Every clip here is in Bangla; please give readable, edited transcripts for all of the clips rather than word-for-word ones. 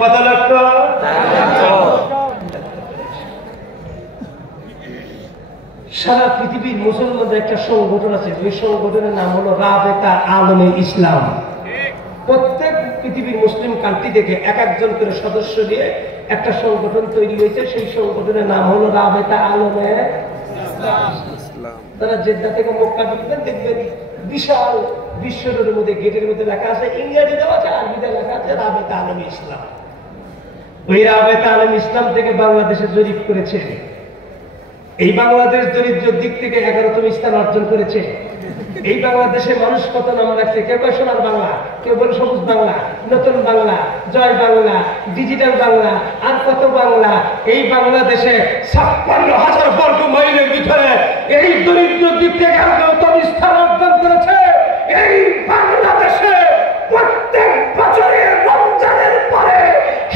কত লক্ষ? সারা পৃথিবীর মুসলমানদের একটা সংগঠন আছে, ওই সংগঠনের নাম হলো রাবেতা আলমে ইসলাম। প্রত্যেক পৃথিবীর মুসলিম কান্ট্রি থেকে এক একজন করে সদস্য দিয়ে একটা সংগঠন তৈরি হয়েছে, সেই সংগঠনের নাম হলো রাবেতা আলমে ইসলাম। তারা জেদ্দা থেকে মক্কা ঢুকবেন, দেখবেন বিশাল বিশ্ব রোডের মধ্যে গেটের মধ্যে লেখা আছে, ইংরেজিতেও আছে, আরবিতে লেখা আছে রাবেতা আলমে ইসলাম। ওই রাবেতা আলমে ইসলাম থেকে বাংলাদেশে জরিপ করেছে। এই বাংলাদেশ দরিদ্রের দিক থেকে 11তম স্থান অর্জন করেছে। এই বাংলাদেশে মানুষ কত নাম রাখছে, কেউ বলে সোনার বাংলা, কেউ বলে সবুজ বাংলা, নতুন বাংলা, জয় বাংলা, ডিজিটাল বাংলা, আর কত বাংলা। এই বাংলাদেশে 56,000 বর্গ মাইলের ভিতরে এই দরিদ্রের দিক থেকে 11তম স্থান অর্জন করেছে। এই বাংলাদেশে প্রত্যেক বছরে রমজানের পরে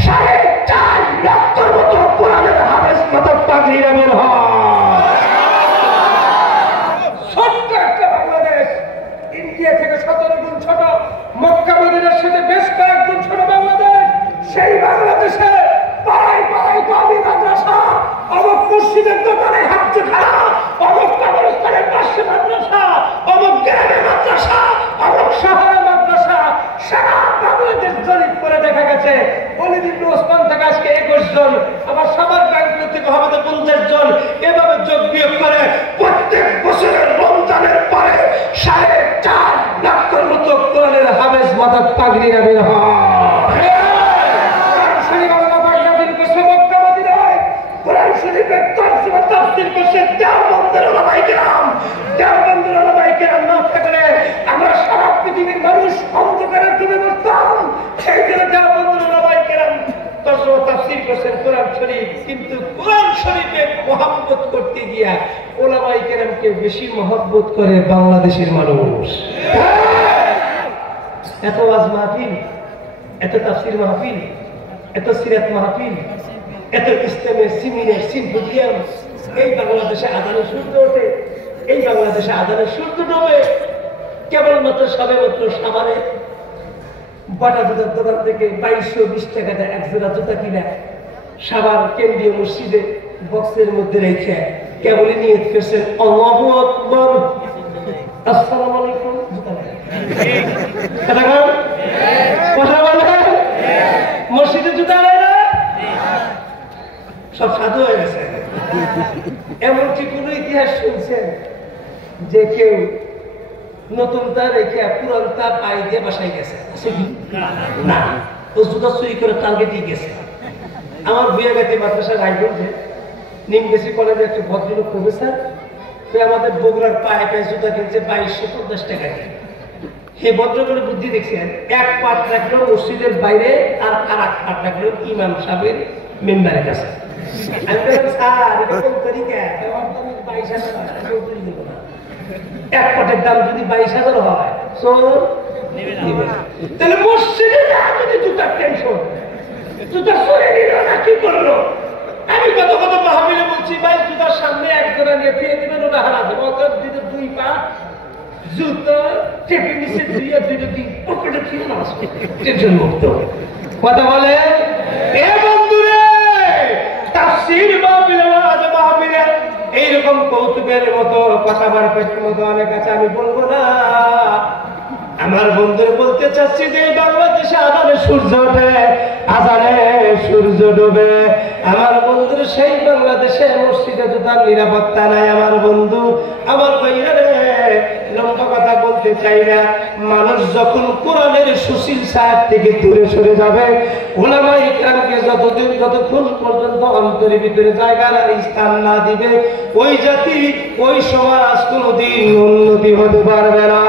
4.5 লক্ষের মতো কোরআনের হাফেজ মাথার পাগড়িরা বের হয়। ছোট্ট একটা বাংলাদেশ, ইন্ডিয়া থেকে 17 গুণ ছোট, মক্কা মদিনার সাথে বেশ কয়েক গুণ ছোট বাংলাদেশ। সেই বাংলাদেশে পাড়ায় পাড়ায় কওমি মাদ্রাসা, অমুক মসজিদের দোকানে হাফজখানা, অমুক কবরস্থানের পাশে মাদ্রাসা, অমুক গ্রামে মাদ্রাসা, অমুক শহরে মাদ্রাসা। সারা বাংলাদেশ জরিপ করে দেখা গেছে ওলিদ ইবনে ওসমান থেকে আজকে 21 জন, আবার সবার ব্যাংকগুলো থেকে হবে 50 জন। এভাবে যোগ বিয়োগ করে প্রত্যেক বছরের রমজানের পরে 4.5 লক্ষের মতো কোরআনের হাফেজ মাথার পাগড়িরা বের হয়। আমরা সারা পৃথিবীর মানুষ অন্ধকারে ডুবে পড়তাম, সেই জন্য তাফসীর করেছেন কোরআন শরীফ। কিন্তু কোরআন শরীফে মহব্বত করতে গিয়া ওলামায়ে কেরামকে বেশি মহব্বত করে বাংলাদেশের মানুষ। এত ওয়াজ মাহফিল, এত তাফসীর মাহফিল, এত সিরাত মাহফিল, এত ইসলামের সেমিনার, সিম্পোজিয়াম, এই বাংলাদেশে আদানে সূর্য ওঠে, এই বাংলাদেশে আদানে সূর্য ডোবে। কেবলমাত্র সবেমাত্র সামারে বাটা জুতার দোকান থেকে 2220 টাকা দেয় এক জোড়া জুতা কিনা, সাভার কেন্দ্রীয় মসজিদে বক্সের মধ্যে রেখে কেবলই নিয়ত করছেন আল্লাহু আকবার, আসসালামু আলাইকুম। কথা বলেন, মসজিদে জুতা নেয় না, সব সাধু হয়ে গেছে। এমনকি কোন ইতিহাস শুনছেন যে কেউ নতুনটা রেখে পুরানটা পাই দিয়ে বাসায় গেছে? না, ও জুতা চুরি করে টার্গেটই গেছে। আমার বিয়াগাতি মাদ্রাসার রায়গঞ্জে নিমবেসি কলেজে একটা ভদ্রলোক প্রফেসর, সে আমাদের বগুড়ার পায়ে পায়ে জুতা কিনছে 2250 টাকা দিয়ে। হে ভদ্রলোকের বুদ্ধি দেখছেন, এক পাট রাখলো মসজিদের বাইরে, আর এক পাট রাখলো ইমাম সাহেবের মেম্বারের কাছে। আমি বললাম, স্যার এটা কোন তরিকা? আমার দাম 22,000 টাকা, এক পাটের দাম যদি 22,000 হয় তাহলে মসজিদে যদি জুতার টেনশন, জুতা সরে নিল না কি করলো? আমি কত কত মাহফিলে বলছি, ভাই জুতার সামনে এক জোড়া নিয়ে ফিরে দিবেন, ওটা হারা যাবে। অতএব দিতে 2 পা জুতো চেপে নিচে দুইটা দিন পকেটে ছিল না, টেনশন মুক্ত। কথা বলে এ বন্ধুরে, তাফসীর মাহফিলে মাহফিলে এইরকম কৌতুকের মতো কথাবার্তার মতো অনেক আছে, আমি বলবো না। আমার বন্ধুরা বলতে চাচ্ছি যে বাংলাদেশে আজানে সূর্য ওঠে, আজানে সূর্য ডুবে। আমার বন্ধুর সেই বাংলাদেশে মসজিদে জুতার নিরাপত্তা নাই। আমার বন্ধু, আমার ভাইরা রে, লম্বা কথা বলতে চাই না। মানুষ যখন কোরআনের সুশীল সাহেব থেকে দূরে সরে যাবে, ওলামায়ে কেরামকে যতক্ষণ পর্যন্ত অন্তরের ভিতরে জায়গা না, স্থান না দিবে, ওই জাতি, ওই সমাজ কোনোদিন উন্নতি হতে পারবে না।